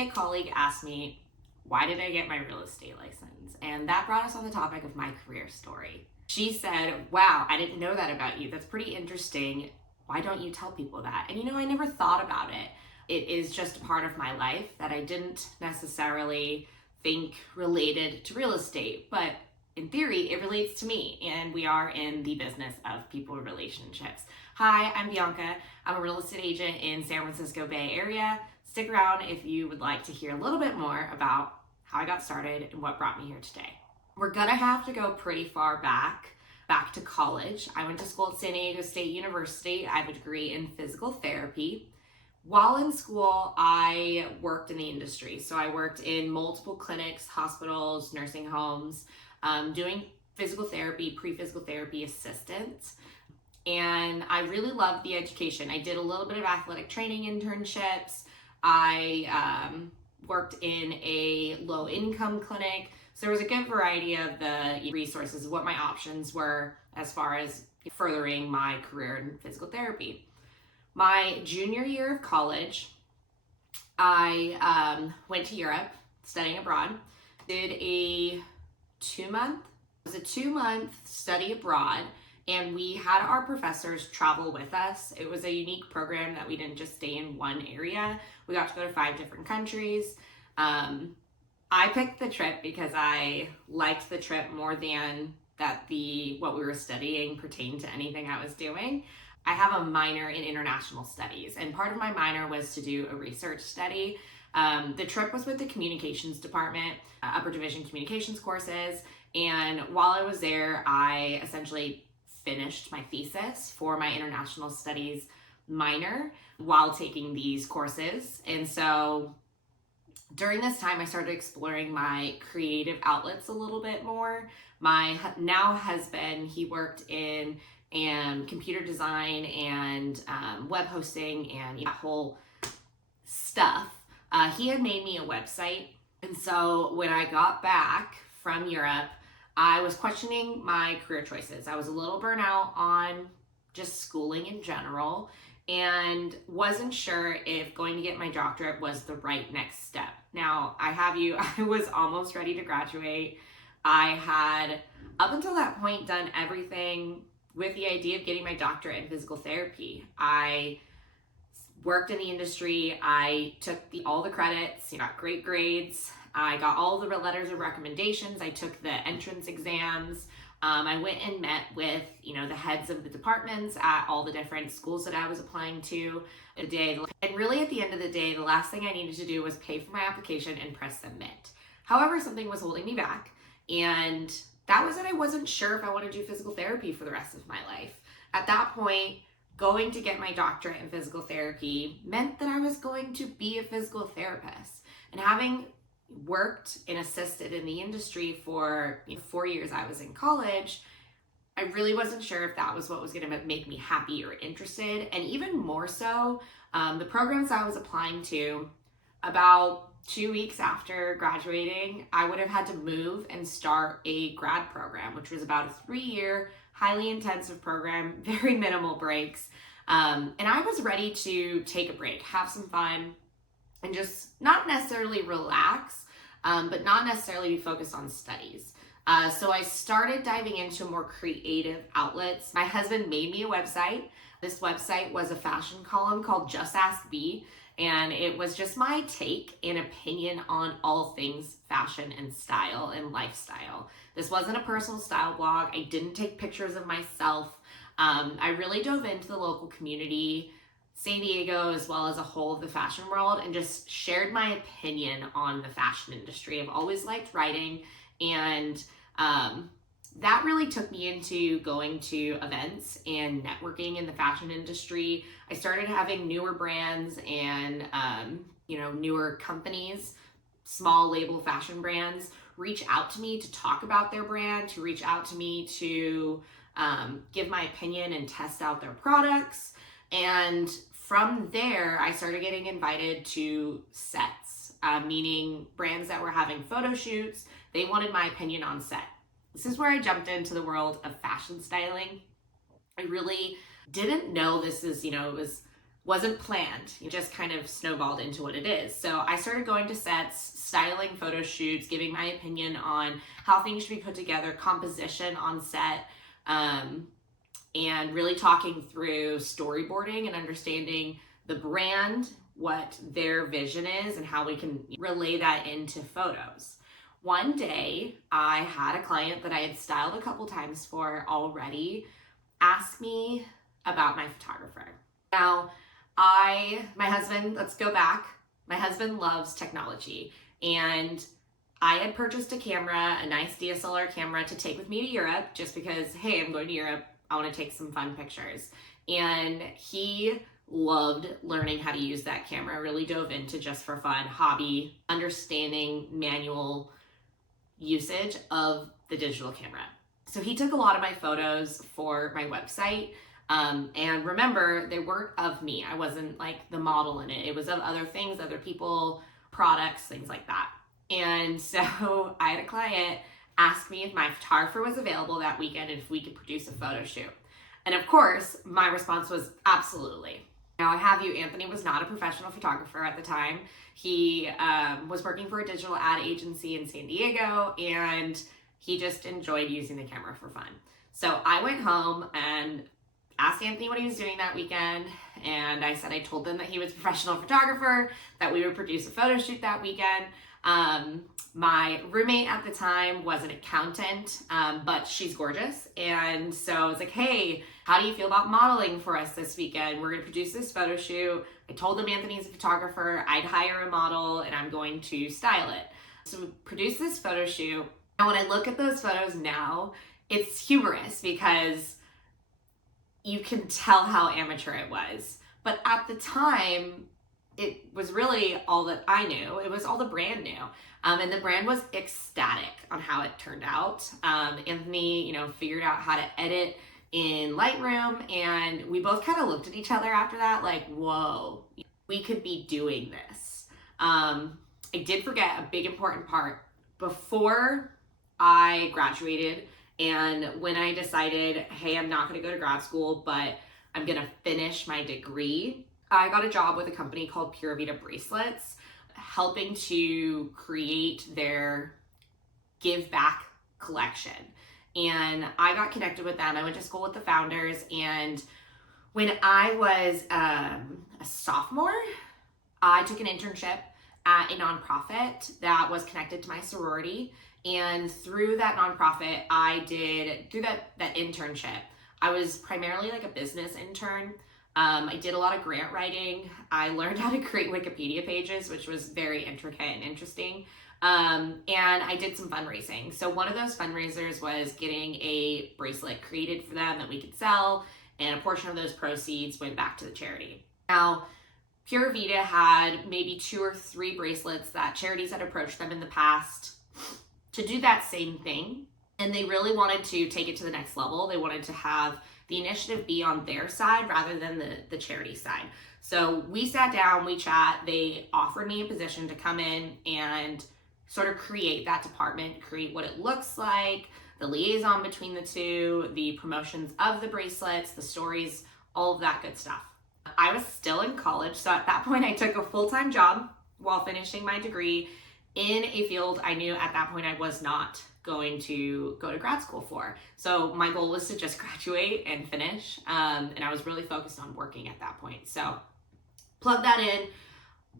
day a colleague asked me, why did I get my real estate license? And that brought us on the topic of my career story. She said, wow, I didn't know that about you. That's pretty interesting. Why don't you tell people that? And I never thought about it. It is just a part of my life that I didn't necessarily think related to real estate, but in theory, it relates to me, and we are in the business of people relationships. Hi, I'm Bianca. I'm a real estate agent in San Francisco Bay Area. Stick around if you would like to hear a little bit more about how I got started and what brought me here today. We're gonna have to go pretty far back to college. I went to school at San Diego State University. I have a degree in physical therapy. While in school, I worked in the industry. So I worked in multiple clinics, hospitals, nursing homes, doing physical therapy, pre-physical therapy assistant. And I really loved the education. I did a little bit of athletic training internships. I worked in a low income clinic. So there was a good variety of the resources, what my options were as far as furthering my career in physical therapy. My junior year of college, I went to Europe studying abroad, did a 2-month study abroad, and we had our professors travel with us. It was a unique program that we didn't just stay in one area. We got to go to 5 different countries. I picked the trip because I liked the trip more than that what we were studying pertained to anything I was doing. I have a minor in international studies, and part of my minor was to do a research study. The trip was with the communications department, upper division communications courses, and while I was there, I essentially finished my thesis for my international studies minor while taking these courses. And so during this time, I started exploring my creative outlets a little bit more. My now husband, he worked in computer design and web hosting and that whole stuff. He had made me a website. And so when I got back from Europe, I was questioning my career choices. I was a little burnt out on just schooling in general and wasn't sure if going to get my doctorate was the right next step. Now, I was almost ready to graduate. I had, up until that point, done everything with the idea of getting my doctorate in physical therapy. I worked in the industry. I took all the credits, got great grades. I got all the letters of recommendations. I took the entrance exams. I went and met with, the heads of the departments at all the different schools that I was applying to a day. And really at the end of the day, the last thing I needed to do was pay for my application and press submit. However, something was holding me back, and that was that I wasn't sure if I wanted to do physical therapy for the rest of my life. At that point, going to get my doctorate in physical therapy meant that I was going to be a physical therapist. And having worked and assisted in the industry for 4 years I was in college, I really wasn't sure if that was what was going to make me happy or interested. And even more so, the programs I was applying to, about 2 weeks after graduating, I would have had to move and start a grad program, which was about a 3-year, highly intensive program, very minimal breaks. And I was ready to take a break, have some fun, and just not necessarily relax, but not necessarily be focused on studies. So I started diving into more creative outlets. My husband made me a website. This website was a fashion column called Just Ask Bee, and it was just my take and opinion on all things fashion and style and lifestyle. This wasn't a personal style blog. I didn't take pictures of myself. I really dove into the local community, San Diego, as well as a whole of the fashion world, and just shared my opinion on the fashion industry. I've always liked writing, and that really took me into going to events and networking in the fashion industry. I started having newer brands and newer companies, small label fashion brands, reach out to me to talk about their brand, to reach out to me to give my opinion and test out their products. And from there, I started getting invited to sets, meaning brands that were having photo shoots. They wanted my opinion on set. This is where I jumped into the world of fashion styling. I really didn't know this is, it wasn't planned. It just kind of snowballed into what it is. So I started going to sets, styling photo shoots, giving my opinion on how things should be put together, composition on set, and really talking through storyboarding and understanding the brand, what their vision is, and how we can relay that into photos. One day, I had a client that I had styled a couple times for already ask me about my photographer. Now, my husband, let's go back. My husband loves technology, and I had purchased a camera, a nice DSLR camera to take with me to Europe just because, hey, I'm going to Europe. I want to take some fun pictures. And he loved learning how to use that camera, really dove into just for fun, hobby, understanding manual usage of the digital camera. So he took a lot of my photos for my website. And remember, they weren't of me. I wasn't like the model in it. It was of other things, other people, products, things like that. And so I had a client ask me if my photographer was available that weekend and if we could produce a photo shoot. And of course, my response was absolutely. Now I have you, Anthony was not a professional photographer at the time. He was working for a digital ad agency in San Diego, and he just enjoyed using the camera for fun. So I went home and asked Anthony what he was doing that weekend, and I said I told them that he was a professional photographer, that we would produce a photo shoot that weekend. My roommate at the time was an accountant, but she's gorgeous, and so I was like, hey, how do you feel about modeling for us this weekend? We're going to produce this photo shoot. I told him Anthony's a photographer, I'd hire a model, and I'm going to style it. So we produced this photo shoot, and when I look at those photos now, it's humorous because you can tell how amateur it was. But at the time, it was really all that I knew. It was all the brand knew. And the brand was ecstatic on how it turned out. Anthony, figured out how to edit in Lightroom, and we both kind of looked at each other after that like, whoa, we could be doing this. I did forget a big important part. Before I graduated, and when I decided, hey, I'm not going to go to grad school, but I'm going to finish my degree, I got a job with a company called Pura Vida Bracelets, helping to create their Give Back collection. And I got connected with them. I went to school with the founders. And when I was a sophomore, I took an internship at a nonprofit that was connected to my sorority. And through that nonprofit, through that internship, I was primarily like a business intern. I did a lot of grant writing. I learned how to create Wikipedia pages, which was very intricate and interesting. And I did some fundraising. So one of those fundraisers was getting a bracelet created for them that we could sell, and a portion of those proceeds went back to the charity. Now, Pura Vida had maybe 2 or 3 bracelets that charities had approached them in the past to do that same thing. And they really wanted to take it to the next level. They wanted to have the initiative be on their side rather than the charity side. So we sat down, we chat, they offered me a position to come in and sort of create that department, create what it looks like, the liaison between the two, the promotions of the bracelets, the stories, all of that good stuff. I was still in college, so at that point I took a full-time job while finishing my degree in a field I knew at that point I was not going to go to grad school for. So my goal was to just graduate and finish, and I was really focused on working at that point. So plug that in.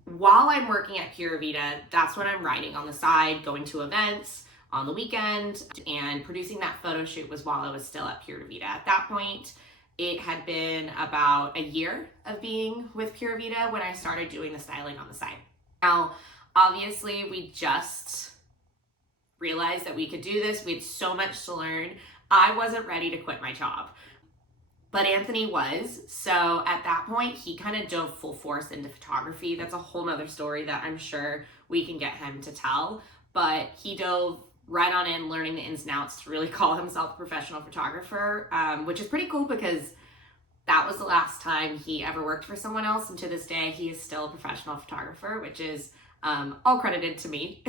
While I'm working at Pura Vida, that's when I'm writing on the side, going to events on the weekend, and producing that photo shoot was while I was still at Pura Vida. At that point, it had been about a year of being with Pura Vida when I started doing the styling on the side. Now, obviously, we just realized that we could do this. We had so much to learn. I wasn't ready to quit my job, but Anthony was. So at that point, he kind of dove full force into photography. That's a whole nother story that I'm sure we can get him to tell, but he dove right on in, learning the ins and outs to really call himself a professional photographer, which is pretty cool because that was the last time he ever worked for someone else. And to this day, he is still a professional photographer, which is all credited to me,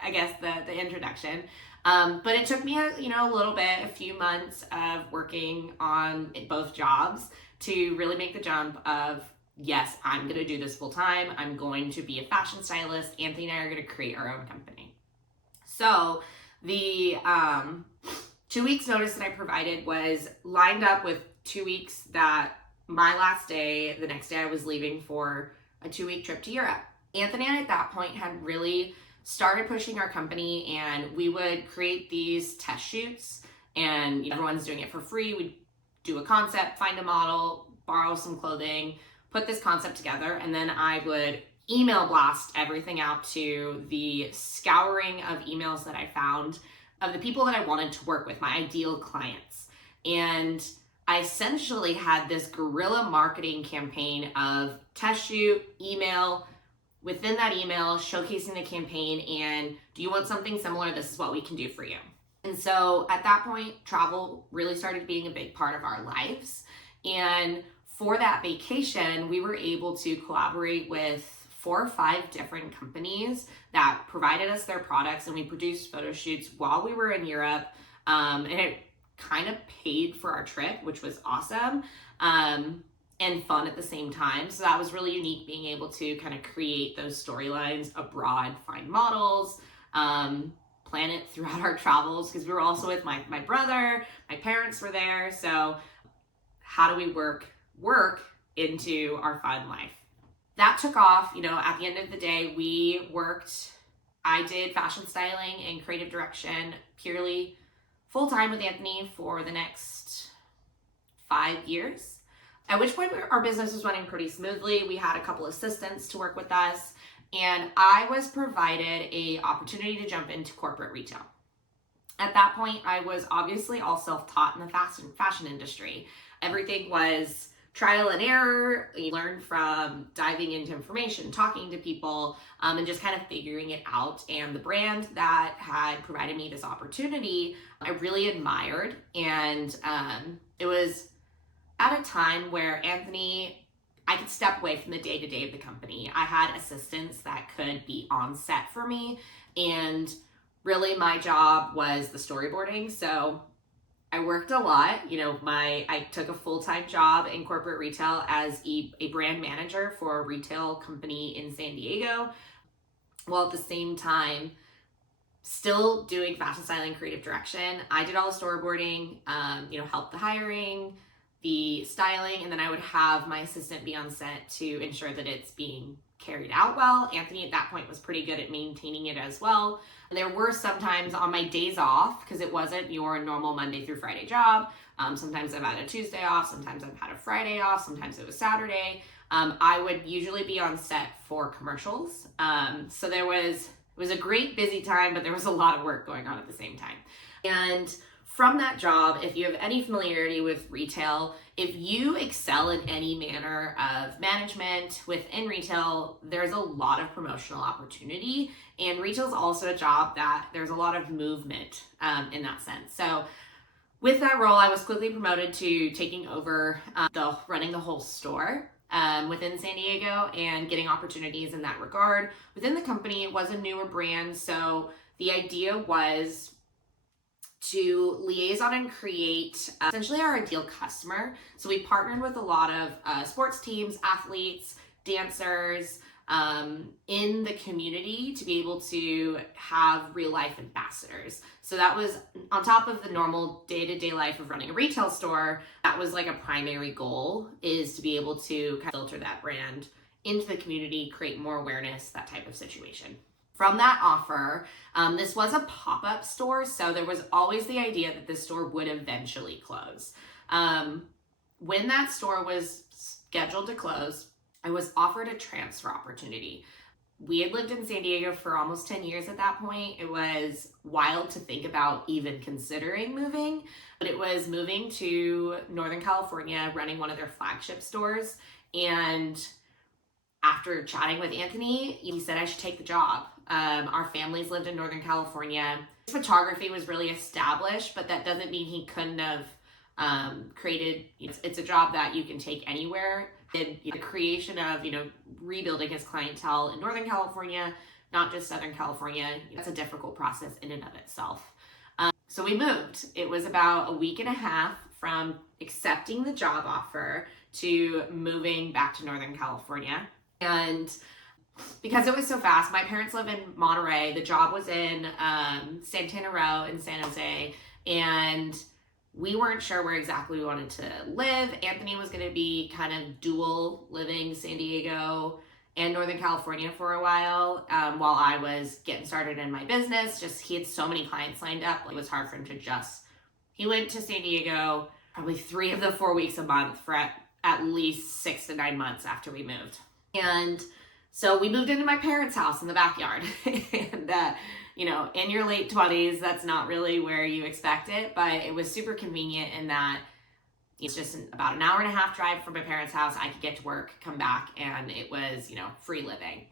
I guess, the introduction. But it took me a little bit, a few months of working on both jobs to really make the jump of yes, I'm going to do this full time. I'm going to be a fashion stylist. Anthony and I are going to create our own company. So the 2 weeks notice that I provided was lined up with 2 weeks that my last day, the next day I was leaving for a 2-week trip to Europe. Anthony and I at that point had really started pushing our company, and we would create these test shoots, and everyone's doing it for free. We'd do a concept, find a model, borrow some clothing, put this concept together, and then I would email blast everything out to the scouring of emails that I found of the people that I wanted to work with, my ideal clients. And I essentially had this guerrilla marketing campaign of test shoot, email, within that email, showcasing the campaign, and do you want something similar? This is what we can do for you. And so at that point, travel really started being a big part of our lives. And for that vacation, we were able to collaborate with 4 or 5 different companies that provided us their products, and we produced photo shoots while we were in Europe. And it kind of paid for our trip, which was awesome. And fun at the same time. So that was really unique, being able to kind of create those storylines abroad, find models, plan it throughout our travels, because we were also with my brother, my parents were there. So how do we work into our fun life? That took off. At the end of the day, I did fashion styling and creative direction purely full-time with Anthony for the next 5 years. At which point our business was running pretty smoothly. We had a couple assistants to work with us, and I was provided an opportunity to jump into corporate retail. At that point, I was obviously all self-taught in the fashion industry. Everything was trial and error. You learn from diving into information, talking to people, and just kind of figuring it out. And the brand that had provided me this opportunity, I really admired. And it was at a time where I could step away from the day-to-day of the company. I had assistants that could be on set for me, and really my job was the storyboarding. So I worked a lot. I took a full-time job in corporate retail as a brand manager for a retail company in San Diego, while at the same time still doing fashion styling, creative direction. I did all the storyboarding, helped the hiring, the styling, and then I would have my assistant be on set to ensure that it's being carried out well. Anthony at that point was pretty good at maintaining it as well. And there were sometimes on my days off, because it wasn't your normal Monday through Friday job. Sometimes I've had a Tuesday off, sometimes I've had a Friday off, sometimes it was Saturday. I would usually be on set for commercials. So it was a great busy time, but there was a lot of work going on at the same time. And from that job, if you have any familiarity with retail, if you excel in any manner of management within retail, there's a lot of promotional opportunity. And retail is also a job that there's a lot of movement in that sense. So with that role, I was quickly promoted to taking over running the whole store within San Diego, and getting opportunities in that regard. Within the company, it was a newer brand. So the idea was to liaison and create essentially our ideal customer. So we partnered with a lot of sports teams, athletes, dancers in the community to be able to have real life ambassadors. So that was on top of the normal day-to-day life of running a retail store. That was like a primary goal, is to be able to kind of filter that brand into the community, create more awareness, that type of situation. From that offer, this was a pop-up store, so there was always the idea that this store would eventually close. When that store was scheduled to close, I was offered a transfer opportunity. We had lived in San Diego for almost 10 years at that point. It was wild to think about even considering moving, but it was moving to Northern California, running one of their flagship stores. And after chatting with Anthony, he said I should take the job. Our families lived in Northern California. Photography was really established, but that doesn't mean he couldn't have created. It's a job that you can take anywhere. The creation of, rebuilding his clientele in Northern California, not just Southern California, that's a difficult process in and of itself. So we moved. It was about a week and a half from accepting the job offer to moving back to Northern California. And because it was so fast, my parents live in Monterey. The job was in Santana Row in San Jose, and we weren't sure where exactly we wanted to live. Anthony was going to be kind of dual living San Diego and Northern California for a while I was getting started in my business. Just he had so many clients lined up. It was hard for him to he went to San Diego probably 3 of the 4 weeks a month for at least 6 to 9 months after we moved. And so we moved into my parents' house in the backyard. And, in your late 20s, that's not really where you expect it, but it was super convenient in that it's just about an hour and a half drive from my parents' house. I could get to work, come back, and it was, free living.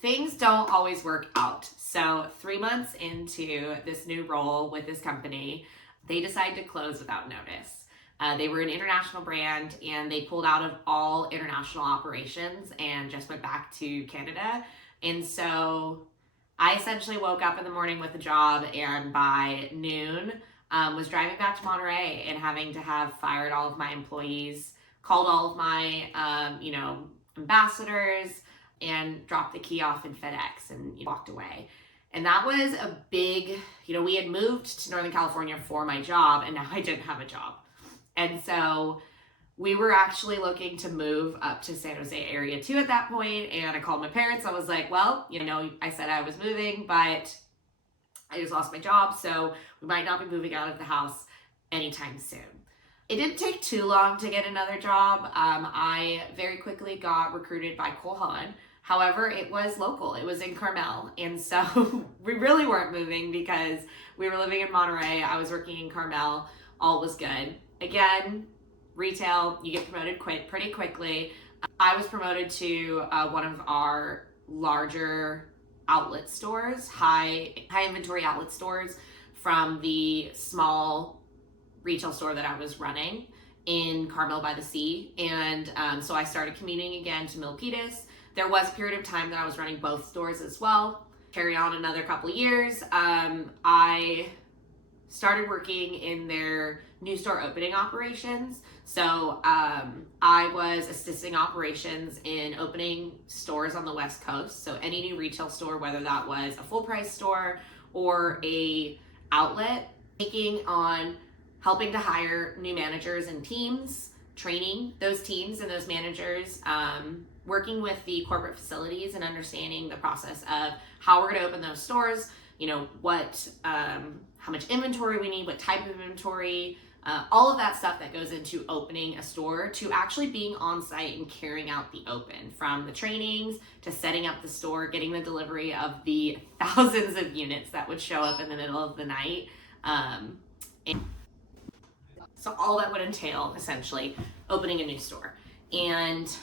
Things don't always work out. So 3 months into this new role with this company, they decided to close without notice. They were an international brand, and they pulled out of all international operations and just went back to Canada. And so I essentially woke up in the morning with a job, and by noon was driving back to Monterey and having to have fired all of my employees, called all of my, ambassadors, and dropped the key off in FedEx and walked away. And that was a big, we had moved to Northern California for my job, and now I didn't have a job. And so we were actually looking to move up to San Jose area too at that point. And I called my parents. I was like, well, I said I was moving, but I just lost my job. So we might not be moving out of the house anytime soon. It didn't take too long to get another job. I very quickly got recruited by Cole Haan. However, it was local. It was in Carmel. And so we really weren't moving because we were living in Monterey. I was working in Carmel. All was good. Again, retail, you get promoted pretty quickly. I was promoted to one of our larger outlet stores, high inventory outlet stores, from the small retail store that I was running in Carmel by the Sea. And so I started commuting again to Milpitas. There was a period of time that I was running both stores as well. Carry on another couple of years. I started working in their new store opening operations. So I was assisting operations in opening stores on the West Coast. So any new retail store, whether that was a full price store or a outlet, taking on helping to hire new managers and teams, training those teams and those managers, working with the corporate facilities and understanding the process of how we're going to open those stores, how much inventory we need, what type of inventory, all of that stuff that goes into opening a store, to actually being on site and carrying out the open, from the trainings to setting up the store, getting the delivery of the thousands of units that would show up in the middle of the night. And so all that would entail essentially opening a new store. And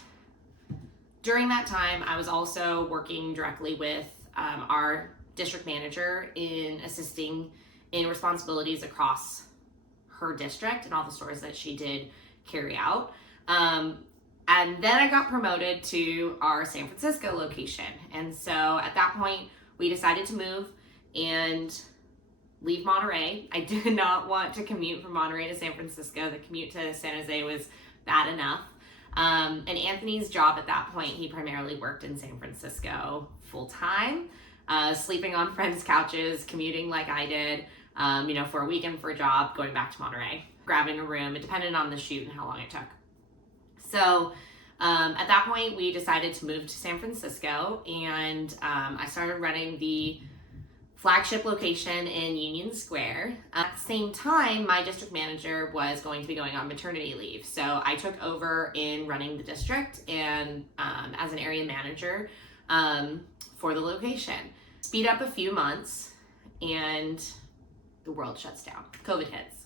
during that time, I was also working directly with our district manager in assisting in responsibilities across her district and all the stores that she did carry out. And then I got promoted to our San Francisco location. And so at that point, we decided to move and leave Monterey. I did not want to commute from Monterey to San Francisco. The commute to San Jose was bad enough. And Anthony's job at that point, he primarily worked in San Francisco full time, sleeping on friends' couches, commuting like I did, for a weekend for a job, going back to Monterey, grabbing a room. It depended on the shoot and how long it took. So at that point, we decided to move to San Francisco, and I started running the flagship location in Union Square. At the same time, my district manager was going to be going on maternity leave. So I took over in running the district and as an area manager for the location. Speed up a few months and the world shuts down. COVID hits.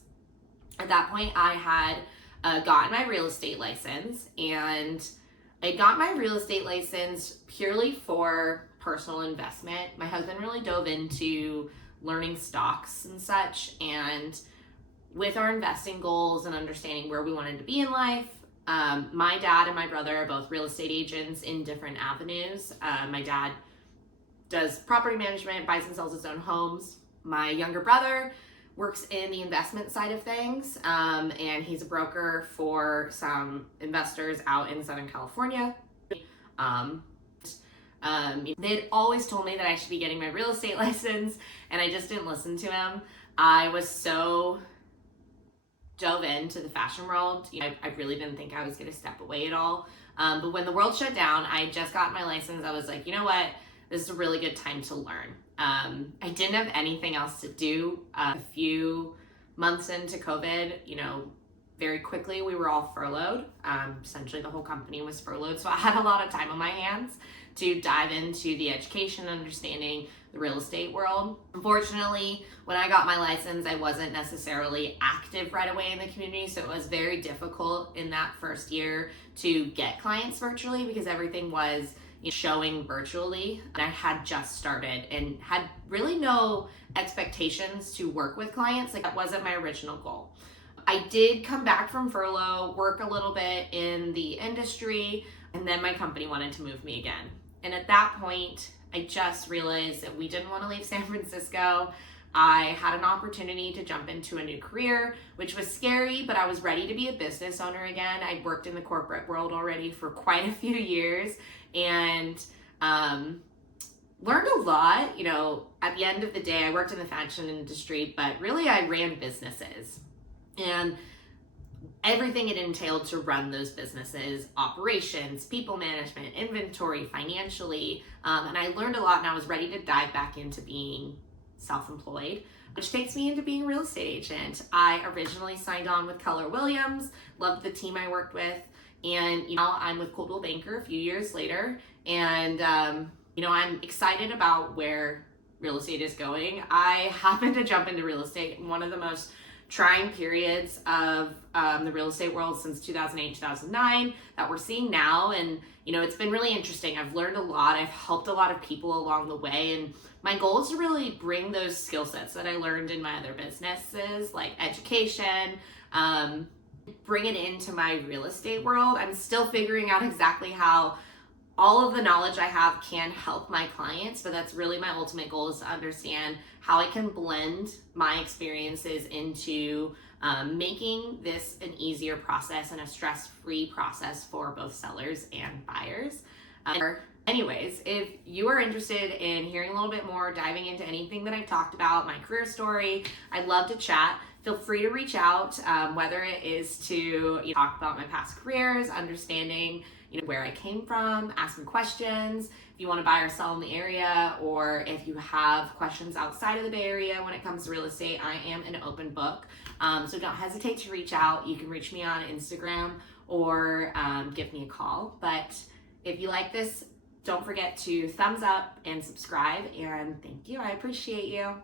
At that point, I had gotten my real estate license, and I got my real estate license purely for personal investment. My husband really dove into learning stocks and such, and with our investing goals and understanding where we wanted to be in life, my dad and my brother are both real estate agents in different avenues. My dad does property management, buys and sells his own homes. My younger brother works in the investment side of things, and he's a broker for some investors out in Southern California. They'd always told me that I should be getting my real estate license, and I just didn't listen to him. I was so dove into the fashion world. I really didn't think I was going to step away at all. But when the world shut down, I just got my license. I was like, you know what? This is a really good time to learn. I didn't have anything else to do. A few months into COVID, very quickly we were all furloughed. Essentially the whole company was furloughed. So I had a lot of time on my hands to dive into the education, understanding the real estate world. Unfortunately, when I got my license, I wasn't necessarily active right away in the community. So it was very difficult in that first year to get clients virtually because everything was showing virtually. And I had just started and had really no expectations to work with clients. Like that wasn't my original goal. I did come back from furlough, work a little bit in the industry, and then my company wanted to move me again. And at that point, I just realized that we didn't want to leave San Francisco. I had an opportunity to jump into a new career, which was scary, but I was ready to be a business owner again. I'd worked in the corporate world already for quite a few years and learned a lot. At the end of the day, I worked in the fashion industry, but really I ran businesses. And everything it entailed to run those businesses, operations, people management, inventory, financially. And I learned a lot and I was ready to dive back into being self-employed, which takes me into being a real estate agent. I originally signed on with Keller Williams, loved the team I worked with. And I'm with Coldwell Banker a few years later. And I'm excited about where real estate is going. I happened to jump into real estate in one of the most trying periods of the real estate world since 2008, 2009 that we're seeing now. And, it's been really interesting. I've learned a lot. I've helped a lot of people along the way. And my goal is to really bring those skill sets that I learned in my other businesses, like education, bring it into my real estate world. I'm still figuring out exactly how all of the knowledge I have can help my clients, but that's really my ultimate goal, is to understand how I can blend my experiences into making this an easier process and a stress-free process for both sellers and buyers. Anyways, if you are interested in hearing a little bit more, diving into anything that I've talked about, my career story, I'd love to chat. Feel free to reach out, whether it is to talk about my past careers, understanding where I came from, ask me questions. If you want to buy or sell in the area, or if you have questions outside of the Bay Area when it comes to real estate, I am an open book. So don't hesitate to reach out. You can reach me on Instagram or give me a call. But if you like this, don't forget to thumbs up and subscribe. And thank you. I appreciate you.